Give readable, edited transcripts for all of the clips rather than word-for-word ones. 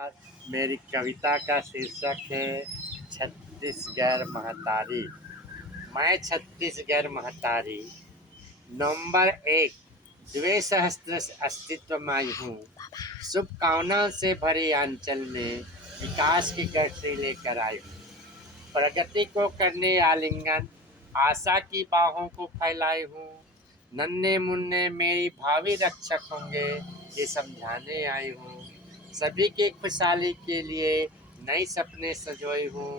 मेरी कविता का शीर्षक है छत्तीसगढ़ महतारी। मैं छत्तीसगढ़ महतारी नवंबर 1 द्विसहस्त्र अस्तित्व में आई हूँ। शुभकामनाओं से भरे अंचल में विकास की गठरी लेकर आई हूँ। प्रगति को करने आलिंगन आशा की बाहों को फैलाई हूँ। नन्हे मुन्ने मेरी भावी रक्षक होंगे ये समझाने आई हूँ। सभी की खुशहाली के लिए नए सपने संजोई हूँ।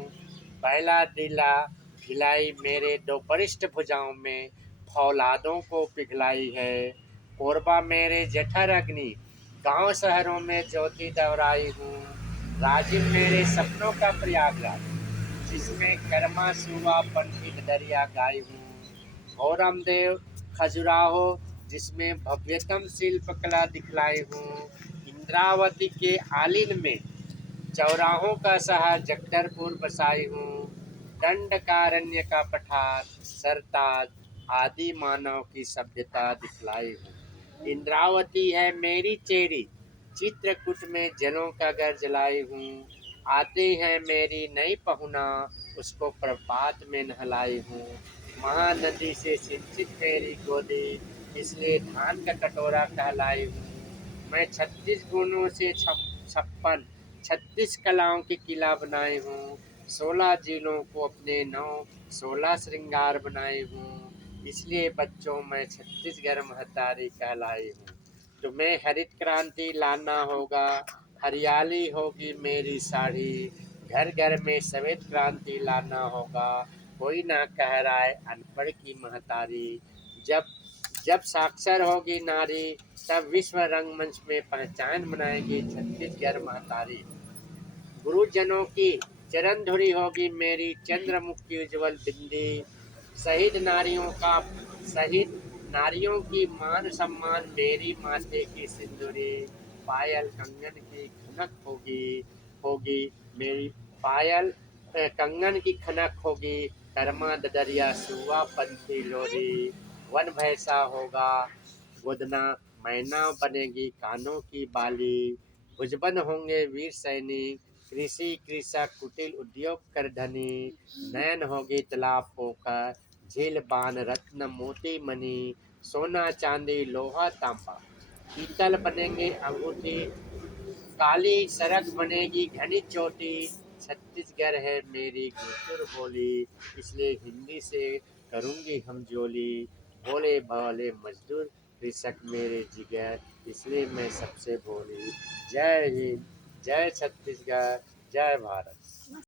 पहला दिला भिलाई मेरे दो बरिष्ठ भुजाओं में फौलादों को पिघलाई है। कोरबा मेरे जठर अग्नि गांव शहरों में ज्योति दौराई हूँ। राजिम मेरे सपनों का प्रयागराज जिसमें कर्मा सुवा पंडित दरिया गाई हूँ। औरम देव खजुराहो जिसमें भव्यतम शिल्पकला दिखलाई हूँ। इंद्रावती के आलिन में चौराहों का शहर जगदलपुर बसाई हूँ। दंडकारण्य का पठार सरताज आदि मानव की सभ्यता दिखलाई हूँ। इंद्रावती है मेरी चेरी चित्रकूट में जलों का घर जलाई हूँ। आती है मेरी नई पहुना उसको प्रपात में नहलाई हूँ। महानदी से सिंचित मेरी गोदी इसलिए धान का कटोरा कहलाई हूँ। मैं 36 गुणों से 56 36 कलाओं की किला बनाई हूँ। 16 जिलों को अपने 16 श्रृंगार बनाए हूँ। इसलिए बच्चों मैं छत्तीसगढ़ महतारी कहलाई हूँ। तुम्हें हरित क्रांति लाना होगा, हरियाली होगी मेरी साड़ी। घर घर में श्वेत क्रांति लाना होगा, कोई ना कह रहा है अनपढ़ की महतारी। जब जब साक्षर होगी नारी तब विश्व रंगमंच में पहचान बनाएगी छत्तीसगढ़ महतारी। गुरुजनों की चरण धुरी होगी मेरी चंद्रमुखी उज्जवल बिंदी। शहीद नारियों की मान सम्मान मेरी माथे की सिंदूरी। पायल कंगन की खनक होगी होगी मेरी पायल कंगन की खनक होगी। कर्मा ददरिया सुवा पंथी लोरी। वन भैंसा होगा गोदना मैना बनेगी कानों की बाली। भुजबंद होंगे वीर सैनिक कृषि कृषक कुटिल उद्योग कर धनी। नयन होगी तालाब पोखर झील बान रत्न मोती मणि। सोना चांदी लोहा तांबा पीतल बनेंगे अंगूठी। काली सड़क बनेगी घनी चोटी। छत्तीसगढ़ है मेरी गुर्जर बोली इसलिए हिंदी से करूंगी हम जोली। भोले भाले मजदूर कृषक मेरे जिगर इसलिए मैं सबसे बोली। जय हिंद, जय छत्तीसगढ़, जय भारत।